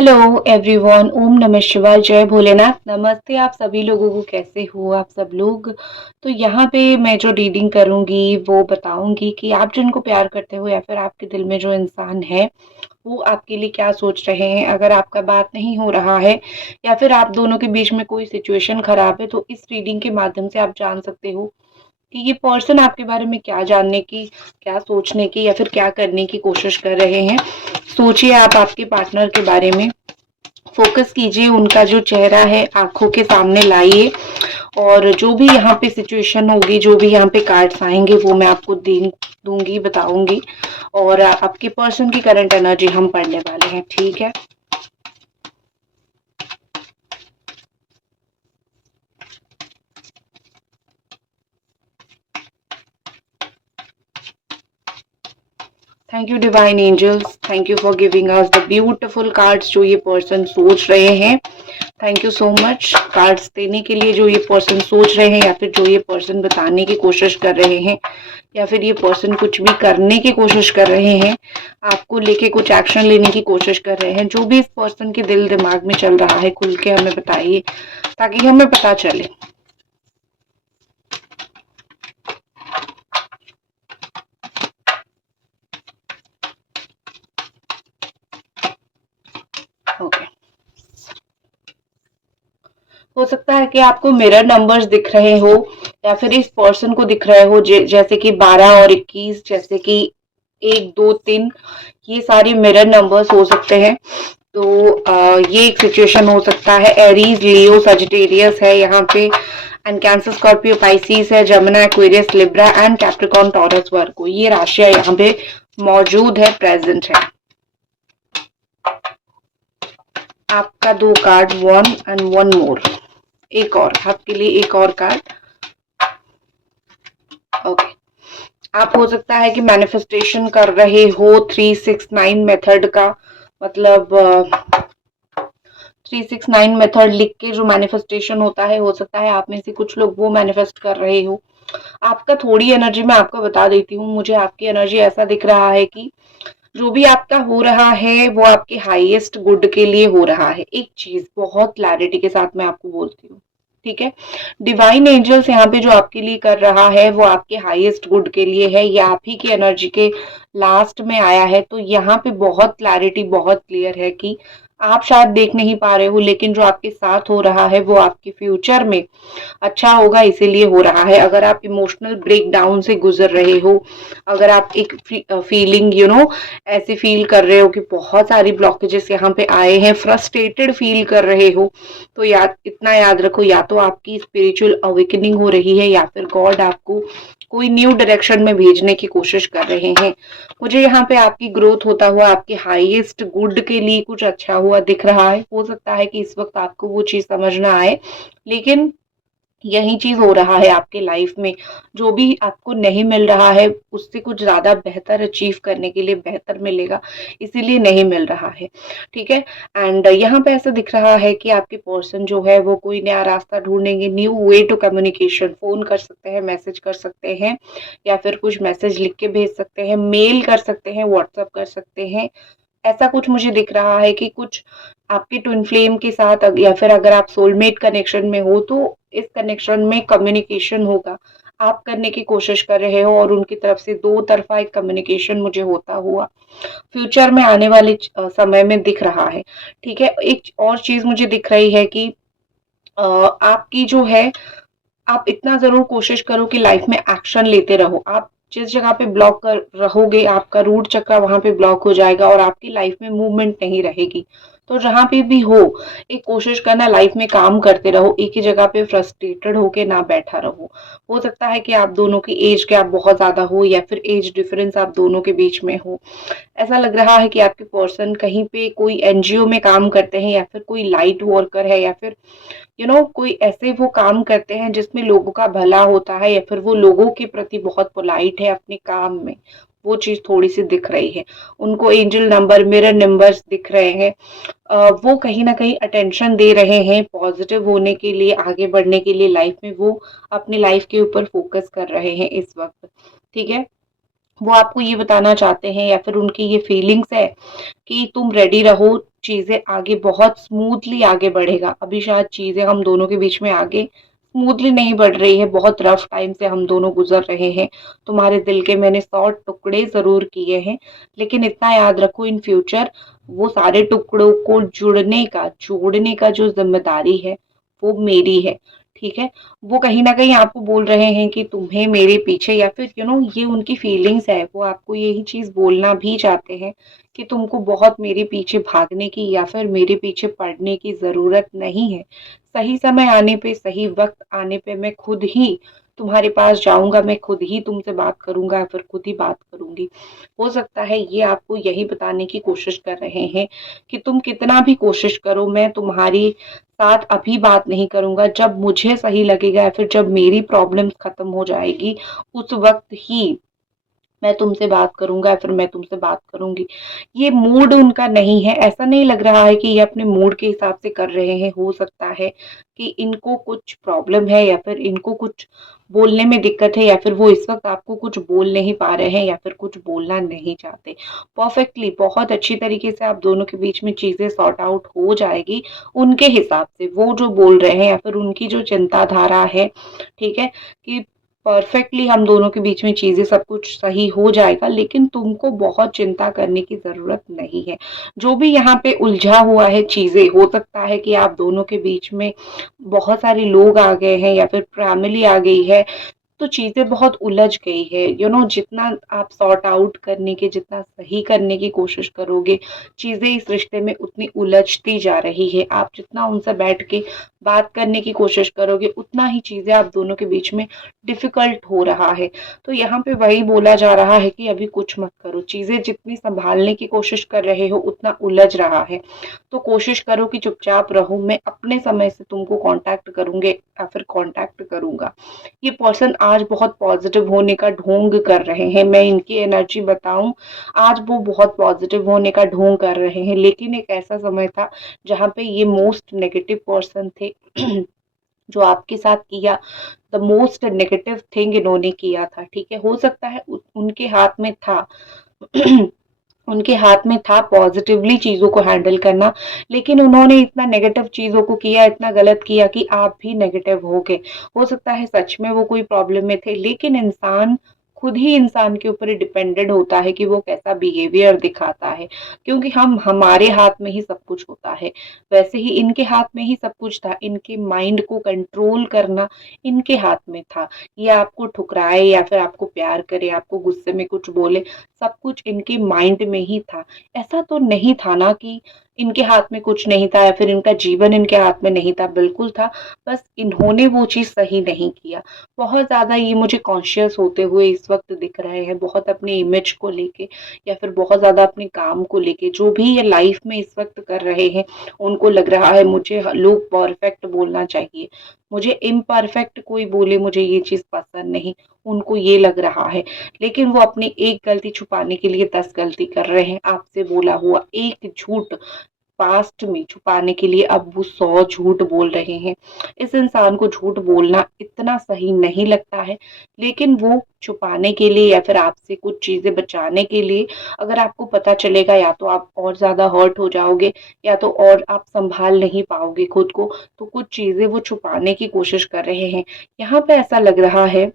Hello everyone, ओम नमः शिवाय, जय भोलेनाथ। नमस्ते आप सभी लोगों को, कैसे हो आप सब लोग। तो यहाँ पे मैं जो रीडिंग करूँगी वो बताऊँगी कि आप जिनको प्यार करते हो या फिर आपके दिल में जो इंसान है वो आपके लिए क्या सोच रहे हैं। अगर आपका बात नहीं हो रहा है या फिर आप दोनों के बीच में कोई सिचुएशन खराब है तो इस रीडिंग के माध्यम से आप जान सकते हो कि ये पर्सन आपके बारे में क्या जानने की, क्या सोचने की या फिर क्या करने की कोशिश कर रहे हैं। सोचिए आप आपके पार्टनर के बारे में, फोकस कीजिए, उनका जो चेहरा है आंखों के सामने लाइए और जो भी यहाँ पे सिचुएशन होगी, जो भी यहाँ पे कार्ड्स आएंगे वो मैं आपको दूंगी, बताऊंगी। और आपके पर्सन की करंट एनर्जी हम पढ़ने वाले हैं, ठीक है। Thank you divine angels, thank you for giving us the beautiful cards जो ये पर्सन सोच रहे हैं। Thank you so much cards देने के लिए, जो ये पर्सन सोच रहे हैं या फिर जो ये पर्सन बताने की कोशिश कर रहे हैं या फिर ये पर्सन कुछ भी करने की कोशिश कर रहे हैं, आपको लेके कुछ एक्शन लेने की कोशिश कर रहे हैं। जो भी इस पर्सन के दिल दिमाग में चल रहा है खुल के हमें बताइए ताकि हमें पता चले। ओके, हो सकता है कि आपको मिरर नंबर्स दिख रहे हो या फिर इस पर्सन को दिख रहे हो जैसे कि 12 और 21, जैसे कि 1 2 3, ये सारे मिरर नंबर्स हो सकते हैं। तो ये एक सिचुएशन हो सकता है। एरीज, लियो, सजिटेरियस है यहाँ पे, एंड कैंसर, स्कॉर्पियो, पाइसिस है, जमुना, Aquarius, Libra and Capricorn, Taurus, Virgo, ये राशियां यहाँ पे मौजूद है, प्रेजेंट है। आपका 2 कार्ड, 1 एंड 1 मोर, एक और आपके लिए एक और कार्ड। ओके, आप हो सकता है कि मैनिफेस्टेशन कर रहे हो 369 मेथड का, मतलब 369 मेथड लिख के जो मैनिफेस्टेशन होता है, हो सकता है आप में से कुछ लोग वो मैनिफेस्ट कर रहे हो। आपका थोड़ी एनर्जी मैं आपको बता देती हूँ, मुझे आपकी एनर्जी ऐसा दिख रहा है कि जो भी आपका हो रहा है वो आपके हाईएस्ट गुड के लिए हो रहा है। एक चीज बहुत क्लैरिटी के साथ मैं आपको बोलती हूँ, ठीक है। डिवाइन एंजल्स यहाँ पे जो आपके लिए कर रहा है वो आपके हाईएस्ट गुड के लिए है। ये आप ही की एनर्जी के लास्ट में आया है, तो यहाँ पे बहुत क्लैरिटी, बहुत क्लियर है कि आप शायद देख नहीं पा रहे हो लेकिन जो आपके साथ हो रहा है वो आपके फ्यूचर में अच्छा होगा, इसीलिए हो रहा है। अगर आप इमोशनल ब्रेक डाउन से गुजर रहे हो, अगर आप एक फीलिंग ऐसे फील कर रहे हो कि बहुत सारी ब्लॉकेजेस यहाँ पे आए हैं, फ्रस्ट्रेटेड फील कर रहे हो, तो इतना याद रखो, या तो आपकी स्पिरिचुअल अवेकनिंग हो रही है या फिर गॉड आपको कोई न्यू डायरेक्शन में भेजने की कोशिश कर रहे हैं। मुझे यहाँ पे आपकी ग्रोथ होता हुआ, आपके हाईएस्ट गुड के लिए कुछ अच्छा हुआ दिख रहा है। हो सकता है कि इस वक्त आपको वो चीज समझ ना आए, लेकिन यही चीज हो रहा है आपके लाइफ में। जो भी आपको नहीं मिल रहा है उससे कुछ ज्यादा बेहतर अचीव करने के लिए बेहतर मिलेगा, इसीलिए नहीं मिल रहा है, ठीक है। एंड यहाँ पे ऐसा दिख रहा है कि आपके पर्सन जो है वो कोई नया रास्ता ढूंढेंगे, new way to communication. Phone कर सकते हैं, मैसेज कर सकते हैं या फिर कुछ मैसेज लिख के भेज सकते हैं, मेल कर सकते हैं, व्हाट्सअप कर सकते हैं। ऐसा कुछ मुझे दिख रहा है कि कुछ आपके ट्विन फ्लेम के साथ या फिर अगर आप सोलमेट कनेक्शन में हो तो इस कनेक्शन में कम्युनिकेशन होगा। आप करने की कोशिश कर रहे हो और उनकी तरफ से दो तरफा एक कम्युनिकेशन मुझे होता हुआ फ्यूचर में आने वाले समय में दिख रहा है, ठीक है। एक और चीज मुझे दिख रही है कि आपकी जो है, आप इतना जरूर कोशिश करो कि लाइफ में एक्शन लेते रहो। आप जिस जगह पे ब्लॉक कर रहोगे, आपका रूट चक्र वहां पे ब्लॉक हो जाएगा और आपकी लाइफ में मूवमेंट नहीं रहेगी। तो जहां पे भी हो, एक कोशिश करना, लाइफ में काम करते रहो, एक ही जगह पे फ्रस्ट्रेटेड होके ना बैठा रहो। हो सकता है कि आप दोनों की एज गैप बहुत ज्यादा हो या फिर एज डिफरेंस आप दोनों के बीच में हो। ऐसा लग रहा है कि आपके पर्सन कहीं पे कोई एनजीओ में काम करते हैं या फिर कोई लाइट वर्कर है या फिर कोई ऐसे वो काम करते हैं जिसमें लोगों का भला होता है या फिर वो लोगों के प्रति बहुत पोलाइट है अपने काम में। वो चीज थोड़ी सी दिख रही है। उनको एंजल नंबर, मिरर नंबर्स दिख रहे हैं। वो कहीं ना कहीं अटेंशन दे रहे हैं पॉजिटिव होने के लिए, आगे बढ़ने के लिए लाइफ में। वो अपनी लाइफ के ऊपर फोकस कर रहे हैं इस वक्त, ठीक है। वो आपको ये बताना चाहते हैं या फिर उनकी ये फीलिंग्स है कि तुम रेडी रहो, चीज़ें आगे बहुत स्मूथली आगे बढ़ेगा। अभी शायद चीज़ें हम दोनों के बीच में आगे स्मूथली नहीं बढ़ रही है, बहुत रफ टाइम से हम दोनों गुज़र रहे हैं। तुम्हारे दिल के मैंने 100 टुकड़े ज़रूर किए हैं, लेकिन इतना याद रखो इन फ्यूचर वो सारे टुकड़ों को जोड़ने का जो ज़िम्मेदारी है, वो मेरी है, ठीक है? वो कहीं न कहीं आपको बोल रहे हैं कि तुम्हें मेरे पीछे या फिर ये उनकी फीलिंग्स है, वो आपको यही चीज़ बोलना भी चाहते हैं कि तुमको बहुत मेरे पीछे भागने की या फिर मेरे पीछे पड़ने की ज़रूरत नहीं है। सही समय आने पे, सही वक़्त आने पे मैं खुद ही तुम्हारे पास जाऊँगा, मैं खुद ही तुमसे बात करूँगा या फिर खुद ही बात करूँगी। हो सकता है ये आपको यही बताने की कोशिश कर रहे हैं कि तुम कितना भी कोशिश करो, मैं तुम्हारी साथ अभी बात नहीं करूँगा, जब मुझे सही लगेगा या फिर जब मेरी प्रॉब्लम्स खत्म हो जाएगी, उस वक़्त ही मैं तुमसे बात करूँगा या फिर मैं तुमसे बात करूँगी। ये मूड उनका नहीं है, ऐसा नहीं लग रहा है कि ये अपने मूड के हिसाब से कर रहे हैं। हो सकता है कि इनको कुछ प्रॉब्लम है या फिर इनको कुछ बोलने में दिक्कत है या फिर वो इस वक़्त आपको कुछ बोल नहीं पा रहे हैं या फिर कुछ बोलना नहीं चाहते। परफेक्टली बहुत अच्छी तरीके से आप दोनों के बीच में चीज़ें सॉर्ट आउट हो जाएगी, उनके हिसाब से। वो जो बोल रहे हैं या फिर उनकी जो चिंताधारा है, ठीक है? कि परफेक्टली हम दोनों के बीच में चीज़ें सब कुछ सही हो जाएगा, लेकिन तुमको बहुत चिंता करने की ज़रूरत नहीं है। जो भी यहाँ पे उलझा हुआ है चीज़ें, हो सकता है कि आप दोनों के बीच में बहुत सारे लोग आ गए हैं या फिर फैमिली आ गई है, तो चीज़ें बहुत उलझ गई है। जितना आप सॉर्ट आउट करने की, जितना सही करने की कोशिश करोगे, चीज़ें इस रिश्ते में उतनी उलझती जा रही है। आप जितना उनसे बैठ के बात करने की कोशिश करोगे, उतना ही चीज़ें आप दोनों के बीच में डिफ़िकल्ट हो रहा है। तो यहाँ पे वही बोला जा रहा है कि अभी कुछ मत करो। चीज़ें जितनी सँभालने की कोशिश कर रहे हो, उतना उलझ रहा है। तो कोशिश करो कि चुपचाप रहो, मैं अपने समय से तुमको कॉन्टैक्ट करूँगी या फिर कॉन्टैक्ट करूँगा। ये पर्सन आज बहुत पॉजिटिव होने का ढोंग कर रहे हैं, मैं इनकी एनर्जी बताऊं, आज वो बहुत पॉजिटिव होने का ढोंग कर रहे हैं, लेकिन एक ऐसा समय था जहाँ पे ये मोस्ट नेगेटिव पर्सन थे जो आपके साथ किया द मोस्ट नेगेटिव थिंग इन्होंने किया था, ठीक है? हो सकता है उनके हाथ में था उनके हाथ में था पॉजिटिवली चीज़ों को हैंडल करना, लेकिन उन्होंने इतना नेगेटिव चीज़ों को किया, इतना गलत किया कि आप भी नेगेटिव हो गए। हो सकता है सच में वो कोई प्रॉब्लम में थे, लेकिन इंसान खुद ही इंसान के ऊपर डिपेंडेंट होता है कि वो कैसा बिहेवियर दिखाता है, क्योंकि हम हमारे हाथ में ही सब कुछ होता है। वैसे ही इनके हाथ में ही सब कुछ था, इनके माइंड को कंट्रोल करना इनके हाथ में था। ये आपको ठुकराए या फिर आपको प्यार करे, आपको गुस्से में कुछ बोले, सब कुछ इनके माइंड में ही था। ऐसा तो नहीं था ना कि इनके हाथ में कुछ नहीं था या फिर इनका जीवन इनके हाथ में नहीं था, बिल्कुल था। बस इन्होंने वो चीज़ सही नहीं किया। बहुत ज़्यादा ये मुझे कॉन्शियस होते हुए इस वक़्त दिख रहे हैं, बहुत अपने इमेज को लेके या फिर बहुत ज़्यादा अपने काम को लेके, जो भी ये लाइफ़ में इस वक़्त कर रहे हैं, उनको लग रहा है मुझे लोग परफेक्ट बोलना चाहिए। मुझे इम्परफेक्ट कोई बोले मुझे ये चीज़ पसंद नहीं, उनको ये लग रहा है। लेकिन वो अपनी एक गलती छुपाने के लिए 10 गलती कर रहे हैं। आपसे बोला हुआ एक झूठ पास्ट में छुपाने के लिए अब वो 100 झूठ बोल रहे हैं। इस इंसान को झूठ बोलना इतना सही नहीं लगता है, लेकिन वो छुपाने के लिए या फिर आपसे कुछ चीज़ें बचाने के लिए, अगर आपको पता चलेगा या तो आप और ज़्यादा हर्ट हो जाओगे या तो और आप सँभाल नहीं पाओगे खुद को, तो कुछ चीज़ें वो छुपाने की कोशिश कर रहे हैं। यहाँ पे ऐसा लग रहा है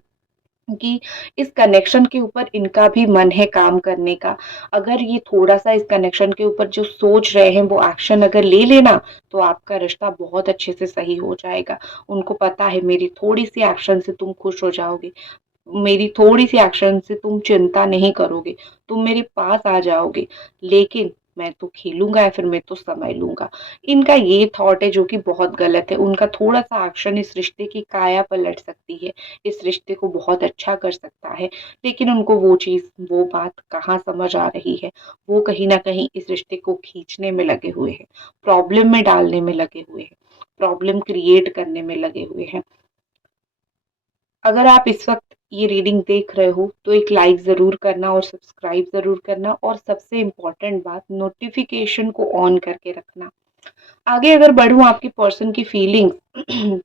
कि इस कनेक्शन के ऊपर इनका भी मन है काम करने का। अगर ये थोड़ा-सा इस कनेक्शन के ऊपर जो सोच रहे हैं वो एक्शन अगर ले लेना, तो आपका रिश्ता बहुत अच्छे से सही हो जाएगा। उनको पता है मेरी थोड़ी-सी एक्शन से तुम खुश हो जाओगे, मेरी थोड़ी-सी एक्शन से तुम चिंता नहीं करोगे, तुम मेरे पास आ जाओगे, लेकिन मैं तो खेलूँगा या फिर मैं तो समय लूँगा। इनका ये थॉट है जो कि बहुत गलत है। उनका थोड़ा-सा एक्शन इस रिश्ते की काया पलट सकती है, इस रिश्ते को बहुत अच्छा कर सकता है, लेकिन उनको वो चीज़, वो बात कहाँ समझ आ रही है। वो कहीं न कहीं इस रिश्ते को खींचने में लगे हुए हैं, प्रॉब्लम में डालने में लगे हुए हैं, प्रॉब्लम क्रिएट करने में लगे हुए हैं। अगर आप इस वक़्त ये रीडिंग देख रहे हो, तो एक लाइक ज़रूर करना और सब्सक्राइब ज़रूर करना और सबसे इम्पोर्टेंट बात नोटिफ़िकेशन को ऑन करके रखना। आगे अगर बढ़ूँ आपके पर्सन की फीलिंग्स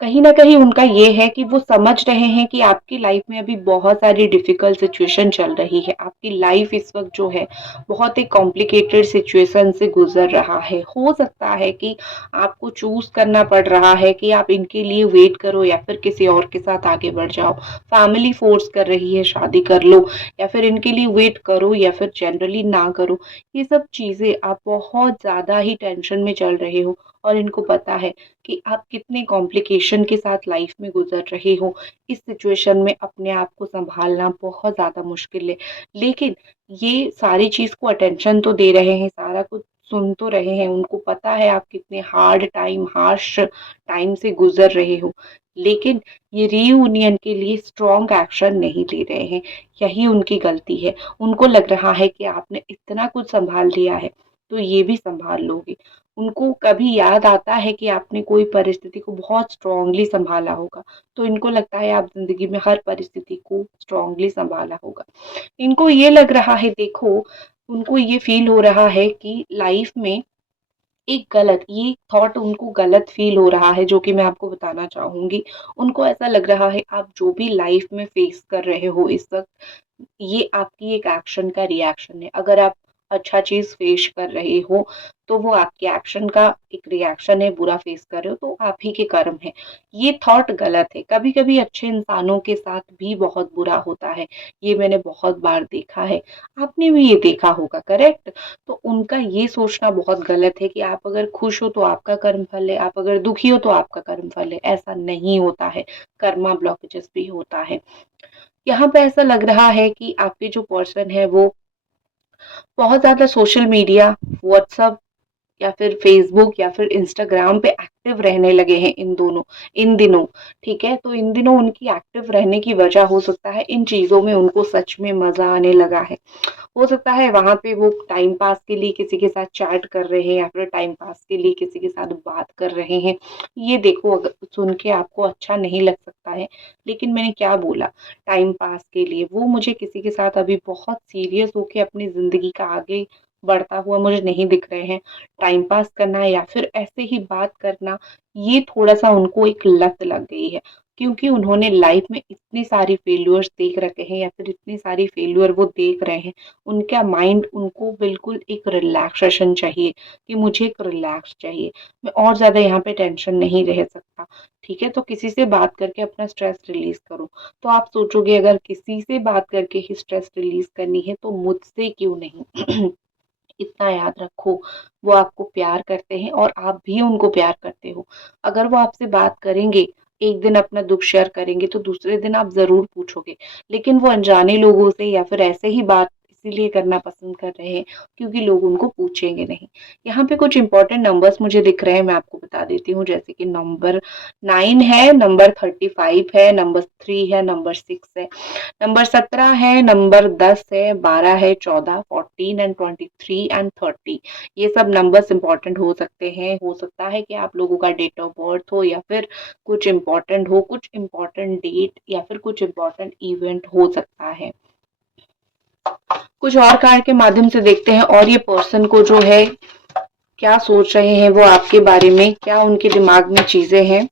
कहीं न कहीं उनका ये है कि वो समझ रहे हैं कि आपकी लाइफ में अभी बहुत सारी डिफ़िकल्ट सिचुएशन चल रही है। आपकी लाइफ इस वक़्त जो है बहुत ही कॉम्प्लिकेटेड सिचुएशन से गुज़र रहा है। हो सकता है कि आपको चूज़ करना पड़ रहा है कि आप इनके लिए वेट करो या फिर किसी और के साथ आगे बढ़ जाओ। फैमिली फ़ोर्स कर रही है शादी कर लो या फिर इनके लिए वेट करो या फिर जनरली ना करो। ये सब चीज़ें आप बहुत ज़्यादा ही टेंशन में चल रहे हो और इनको पता है कि आप कितने कॉम्प्लिकेशन के साथ लाइफ में गुजर रहे हो। इस सिचुएशन में अपने आप को सँभालना बहुत ज़्यादा मुश्किल है। लेकिन ये सारी चीज़ को अटेंशन तो दे रहे हैं, सारा कुछ सुन तो रहे हैं, उनको पता है आप कितने हार्श टाइम से गुज़र रहे हो। लेकिन ये रीयूनियन के लिए स्ट्रॉन्ग एक्शन नहीं ले रहे हैं, यही उनकी गलती है। उनको लग रहा है कि आपने इतना कुछ सँभाल लिया है, तो ये भी सँभाल लोगे। उनको कभी याद आता है कि आपने कोई परिस्थिति को बहुत स्ट्रांगली संभाला होगा, तो इनको लगता है आप ज़िंदगी में हर परिस्थिति को स्ट्रांगली संभाला होगा। इनको ये लग रहा है देखो, उनको ये फ़ील हो रहा है कि लाइफ़ में एक गलत ये थॉट उनको गलत फ़ील हो रहा है जो कि मैं आपको बताना चाहूँगी। उनको ऐसा लग रहा है आप जो भी लाइफ़ में फ़ेस कर रहे हो इस वक़्त ये आपकी एक एक्शन का रिएक्शन है। अगर आप अच्छा चीज़ फ़ेस कर रहे हो, तो वो आपके एक्शन का एक रिएक्शन है, बुरा फ़ेस कर रहे हो तो आप ही के कर्म हैं। ये थॉट गलत है। कभी-कभी अच्छे इंसानों के साथ भी बहुत बुरा होता है। ये मैंने बहुत बार देखा है। आपने भी ये देखा होगा, करेक्ट? तो उनका ये सोचना बहुत गलत है कि आप अगर खुश हो तो आपका कर्म फल है, आप अगर दुखी हो तो आपका कर्म फल है। ऐसा नहीं होता है। कर्मा ब्लॉकेजेस भी होता है। यहाँ पे ऐसा लग रहा है कि आपके जो पर्सन है वो बहुत ज़्यादा सोशल मीडिया, व्हाट्सएप या फिर फ़ेसबुक या फिर इंस्टाग्राम पे एक्टिव रहने लगे हैं इन दिनों, ठीक है? तो इन दिनों उनकी एक्टिव रहने की वजह हो सकता है इन चीज़ों में उनको सच में मज़ा आने लगा है। हो सकता है वहाँ पे वो टाइम पास के लिए किसी के साथ चैट कर रहे हैं या फिर टाइम पास के लिए किसी के साथ बात कर रहे हैं। ये देखो अगर सुन के आपको अच्छा नहीं लग सकता है, लेकिन मैंने क्या बोला टाइम पास के लिए, वो मुझे किसी के साथ अभी बहुत सीरियस होके अपनी ज़िंदगी का आगे बढ़ता हुआ मुझे नहीं दिख रहे हैं। टाइम पास करना या फिर ऐसे ही बात करना, ये थोड़ा-सा उनको एक लत लग गई है। क्योंकि उन्होंने लाइफ में इतनी सारी फेल्योर्स देख रखे हैं या फिर इतनी सारी फेल्योर वो देख रहे हैं, उनका माइंड उनको बिल्कुल एक रिलैक्सेशन चाहिए कि मुझे एक रिलैक्स चाहिए। मैं और ज़्यादा यहाँ पे टेंशन नहीं रह सकता, ठीक है? तो किसी से बात करके अपना स्ट्रेस रिलीज़ करो। तो आप सोचोगे अगर किसी से बात करके ही स्ट्रेस रिलीज़ करनी है तो मुझसे क्यों नहीं? इतना याद रखो, वो आपको प्यार करते हैं और आप भी उनको प्यार करते हो। अगर वो आपसे बात करेंगे, एक दिन अपना दुःख शेयर करेंगे, तो दूसरे दिन आप ज़रूर पूछोगे। लेकिन वो अनजाने लोगों से या फिर ऐसे ही बात इसीलिए करना पसंद कर रहे हैं, क्योंकि लोग उनको पूछेंगे नहीं। यहाँ पे कुछ इम्पोर्टेंट नंबर्स मुझे दिख रहे हैं, मैं आपको बता देती हूँ, जैसे कि नंबर 9 है, नंबर 35 है, नंबर 3 है, नंबर 6 है। नंबर 17 है, नंबर 10 है, 12 है, 14, 14 एंड 23 एंड 30 ये सब नंबर्स इम्पोर्टेंट हो सकते हैं। हो सकता है कि आप लोगों का डेट ऑफ बर्थ हो या फिर कुछ इम्पोर्टेंट हो, कुछ इम्पोर्टेंट डेट या फिर कुछ इम्पोर्टेंट इवेंट हो सकता है। कुछ और कार्ड के माध्यम से देखते हैं और ये पर्सन को जो है क्या सोच रहे हैं वो आपके बारे में, क्या उनके दिमाग में चीजें हैं।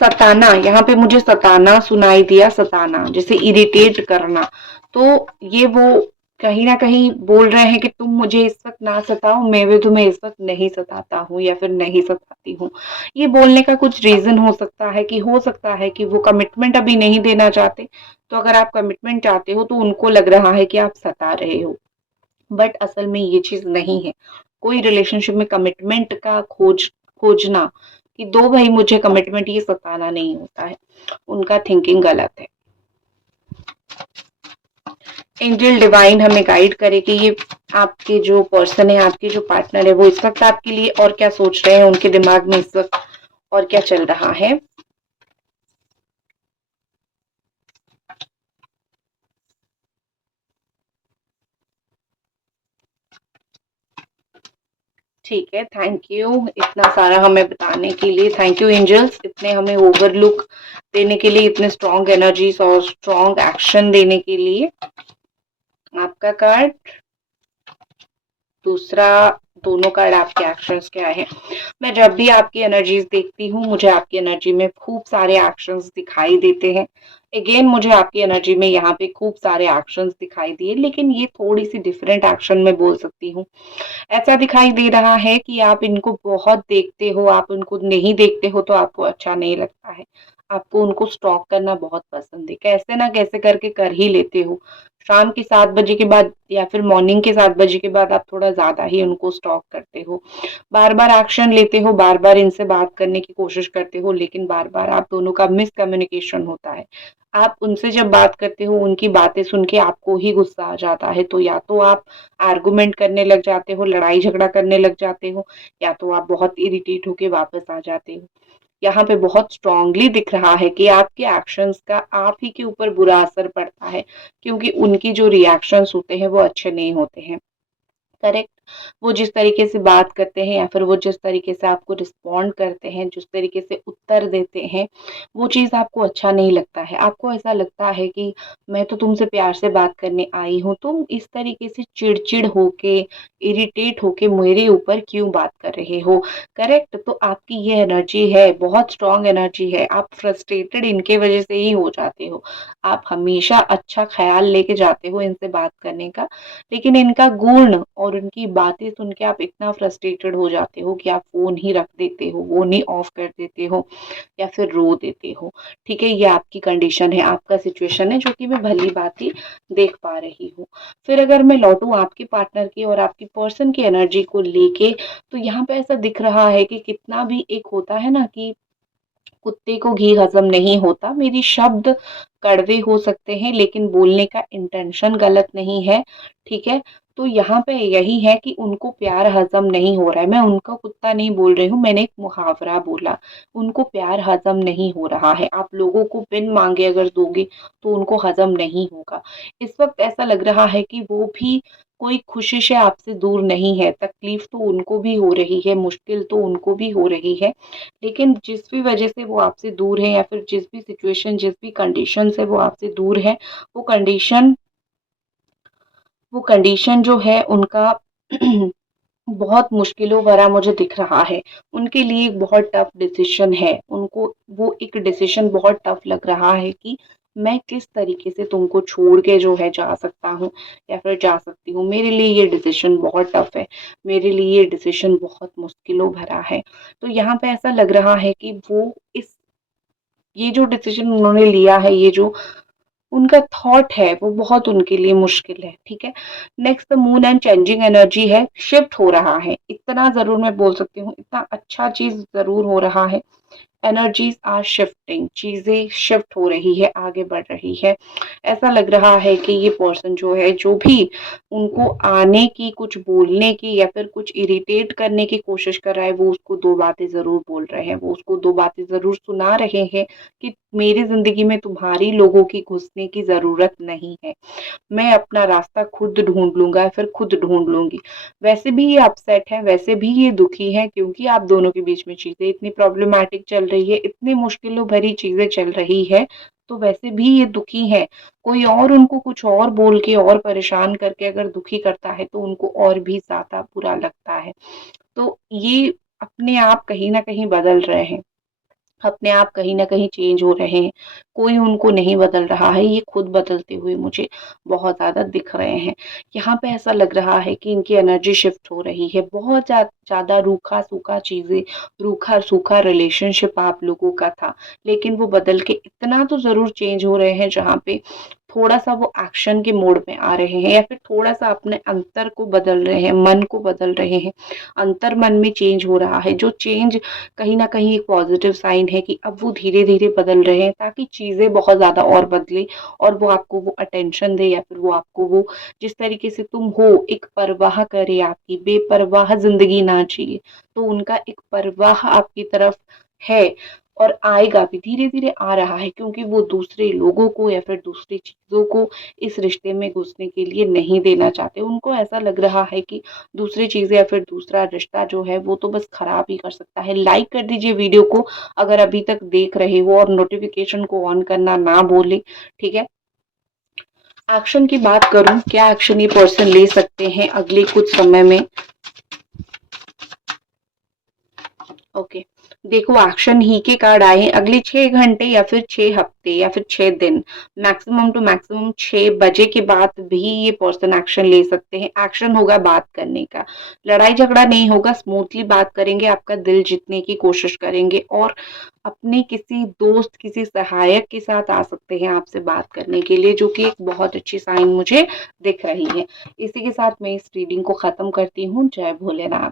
सताना, यहाँ पे मुझे सताना सुनाई दिया, सताना जैसे इरिटेट करना। तो ये वो कहीं ना कहीं बोल रहे हैं कि तुम मुझे इस वक्त ना सताओ, मैं भी तुम्हें इस वक्त नहीं सताता हूँ या फिर नहीं सताती हूँ। ये बोलने का कुछ रीजन हो सकता है कि वो कमिटमेंट अभी नहीं देना चाहते। तो अगर आप कमिटमेंट चाहते हो तो उनको लग रहा है कि आप सता रहे हो, बट असल में ये चीज नहीं है। कोई रिलेशनशिप में कमिटमेंट का खोजना कि दो भाई मुझे कमिटमेंट, ये सताना नहीं होता है। उनका थिंकिंग गलत है। एंजल डिवाइन हमें गाइड करे कि ये आपके जो पर्सन है, आपके जो पार्टनर है, वो इस वक्त आपके लिए और क्या सोच रहे हैं, उनके दिमाग में इस वक्त और क्या चल रहा है। ठीक है, थैंक यू इतना सारा हमें बताने के लिए। थैंक यू एंजल्स, इतने हमें ओवरलुक देने के लिए, इतने स्ट्रॉन्ग एनर्जीज और स्ट्रॉन्ग एक्शन देने के लिए। आपका कार्ड दूसरा दोनों कार्ड आपके एक्शंस के आए हैं। मैं जब भी आपकी एनर्जीज देखती हूँ मुझे आपकी एनर्जी में खूब सारे एक्शंस दिखाई देते हैं। अगेन मुझे आपकी एनर्जी में यहाँ पे खूब सारे एक्शंस दिखाई दिए, लेकिन ये थोड़ी सी डिफरेंट एक्शन में बोल सकती हूँ। ऐसा दिखाई दे रहा है कि आप इनको बहुत देखते हो, आप उनको नहीं देखते हो तो आपको अच्छा नहीं लगता है। आपको उनको स्टॉक करना बहुत पसंद है, कैसे ना कैसे करके कर ही लेते हो। शाम के 7 बजे के बाद या फिर मॉर्निंग के 7 बजे के बाद आप थोड़ा ज़्यादा ही उनको स्टॉक करते हो। बार-बार एक्शन लेते हो, बार-बार इनसे बात करने की कोशिश करते हो, लेकिन बार-बार आप दोनों का मिसकम्युनिकेशन होता है। आप उनसे जब बात करते हो, उनकी बातें सुन के आपको ही गुस्सा आ जाता है, तो या तो आप आर्गुमेंट करने लग जाते हो, लड़ाई झगड़ा करने लग जाते हो, या तो आप बहुत इरिटेट होके वापस आ जाते हो। यहाँ पे बहुत स्ट्रांगली दिख रहा है कि आपके एक्शंस का आप ही के ऊपर बुरा असर पड़ता है, क्योंकि उनकी जो रिएक्शंस होते हैं वो अच्छे नहीं होते हैं। करेक्ट? वो जिस तरीके से बात करते हैं या फिर वो जिस तरीके से आपको रिस्पॉन्ड करते हैं, जिस तरीके से उत्तर देते हैं, वो चीज़ आपको अच्छा नहीं लगता है। आपको ऐसा लगता है कि मैं तो तुमसे प्यार से बात करने आई हूँ, तुम इस तरीके से चिड़चिड़ होके, इरिटेट होके मेरे ऊपर क्यों बात कर रहे हो? करेक्ट? तो आपकी ये एनर्जी है, बहुत स्ट्रॉन्ग एनर्जी है। आप फ्रस्ट्रेटेड इनके वजह से ही हो जाते हो। आप हमेशा अच्छा ख़्याल लेके जाते हो इनसे बात करने का, लेकिन इनका गुण और उनकी बातें सुन के आप इतना फ्रस्ट्रेटेड हो जाते हो कि आप फ़ोन ही रख देते हो, फ़ोन ही ऑफ कर देते हो या फिर रो देते हो। ठीक है, ये आपकी कंडीशन है, आपका सिचुएशन है जो कि मैं भली-भाँति देख पा रही हूँ। फिर अगर मैं लौटूँ आपके पार्टनर की और आपकी पर्सन की एनर्जी को लेके, तो यहाँ पे ऐसा दिख रहा है कि कितना भी एक होता है ना कि कुत्ते को घी हज़म नहीं होता। मेरी शब्द कड़वे हो सकते हैं लेकिन बोलने का इंटेंशन गलत नहीं है, ठीक है? तो यहाँ पे यही है कि उनको प्यार हज़म नहीं हो रहा है। मैं उनका कुत्ता नहीं बोल रही हूँ, मैंने एक मुहावरा बोला। उनको प्यार हज़म नहीं हो रहा है। आप लोगों को बिन माँगे अगर दोगे तो उनको हज़म नहीं होगा। इस वक़्त ऐसा लग रहा है कि वो भी कोई खुशी से आपसे दूर नहीं है, तकलीफ़ तो उनको भी हो रही है, मुश्किल तो उनको भी हो रही है। लेकिन जिस भी वजह से वो आपसे दूर है या फिर जिस भी सिचुएशन, जिस भी कंडीशन से वो आपसे दूर है, वो कंडीशन वो कंडीशन जो है उनका बहुत मुश्किलों भरा मुझे दिख रहा है। उनके लिए एक बहुत टफ डिसीज़न है। उनको वो एक डिसीज़न बहुत टफ लग रहा है कि मैं किस तरीके से तुमको छोड़ के जो है जा सकता हूँ या फिर जा सकती हूँ। मेरे लिए ये डिसीज़न बहुत टफ है। मेरे लिए ये डिसीज़न बहुत मुश्किलों भरा है। तो यहाँ पे ऐसा लग रहा है कि वो इस ये जो डिसीज़न उन्होंने लिया है, ये जो उनका थॉट है वो बहुत उनके लिए मुश्किल है, ठीक है? Next the moon and changing energy है, शिफ्ट हो रहा है। इतना ज़रूर मैं बोल सकती हूँ, इतना अच्छा चीज़ ज़रूर हो रहा है। एनर्जीज आर शिफ्टिंग, चीज़ें शिफ्ट हो रही है, आगे बढ़ रही है। ऐसा लग रहा है कि ये पर्सन जो है, जो भी उनको आने की, कुछ बोलने की या फिर कुछ इरिटेट करने की कोशिश कर रहा है, वो उसको 2 बातें ज़रूर बोल रहे हैं। वो उसको 2 बातें ज़रूर सुना रहे हैं कि मेरी ज़िंदगी में तुम्हारी लोगों की घुसने की ज़रूरत नहीं है। मैं अपना रास्ता खुद ढूँढ लूँगा या फिर खुद ढूँढ लूँगी। वैसे भी ये अपसेट हैं, वैसे भी ये दुखी हैं, क्योंकि आप दोनों के बीच में चीज़ें इतनी प्रॉब्लमैटिक चल रही है, इतनी मुश्किलों भरी चीज़ें चल रही है, तो वैसे भी ये दुखी हैं। कोई और उनको कुछ और बोल के और परेशान करके अगर दुखी करता है, तो उनको और भी ज़्यादा बुरा लगता है। तो ये अपने आप कहीं न कहीं बदल रहे हैं। अपने आप कहीं न कहीं चेंज हो रहे हैं। कोई उनको नहीं बदल रहा है, ये खुद बदलते हुए मुझे बहुत ज़्यादा दिख रहे हैं। यहाँ पे ऐसा लग रहा है कि इनकी एनर्जी शिफ्ट हो रही है। बहुत ज़्यादा रूखा-सूखा चीज़ें, रूखा-सूखा रिलेशनशिप आप लोगों का था, लेकिन वो बदल के इतना तो ज़रूर चेंज हो रहे हैं जहाँ पे थोड़ा-सा वो एक्शन के मोड में आ रहे हैं या फिर थोड़ा-सा अपने अंतर को बदल रहे हैं, मन को बदल रहे हैं। अंतर मन में चेंज हो रहा है, जो चेंज कहीं न कहीं एक पॉज़िटिव साइन है कि अब वो धीरे-धीरे बदल रहे हैं, ताकि चीज़ें बहुत ज़्यादा और बदलें और वो आपको वो अटेंशन दें या फिर वो आपको वो जिस तरीके से तुम हो, एक परवाह करे आपकी, बेपरवाह ज़िंदगी ना जिए। तो उनका एक परवाह आपकी तरफ है और आएगा भी, धीरे-धीरे आ रहा है, क्योंकि वो दूसरे लोगों को या फिर दूसरी चीज़ों को इस रिश्ते में घुसने के लिए नहीं देना चाहते। उनको ऐसा लग रहा है कि दूसरी चीज़ें या फिर दूसरा रिश्ता जो है वो तो बस खराब ही कर सकता है। लाइक कर दीजिए वीडियो को अगर अभी तक देख रहे हो और नोटिफ़िकेशन को ऑन करना ना भूलें, ठीक है? एक्शन की बात करूँ, क्या एक्शन ये पर्सन ले सकते हैं अगले कुछ समय में? ओके, देखो एक्शन ही के कार्ड आए हैं। अगले 6 घंटे या फिर 6 हफ्ते या फिर 6 दिन, मैक्सिमम टू मैक्सिमम 6 बजे के बाद भी ये पर्सन एक्शन ले सकते हैं। एक्शन होगा बात करने का, लड़ाई झगड़ा नहीं होगा, स्मूथली बात करेंगे, आपका दिल जीतने की कोशिश करेंगे और अपने किसी दोस्त, किसी सहायक के साथ आ सकते हैं आपसे बात करने के लिए, जो कि एक बहुत अच्छी साइन मुझे दिख रही है। इसी के साथ मैं इस रीडिंग को खत्म करती हूँ। जय भोलेनाथ।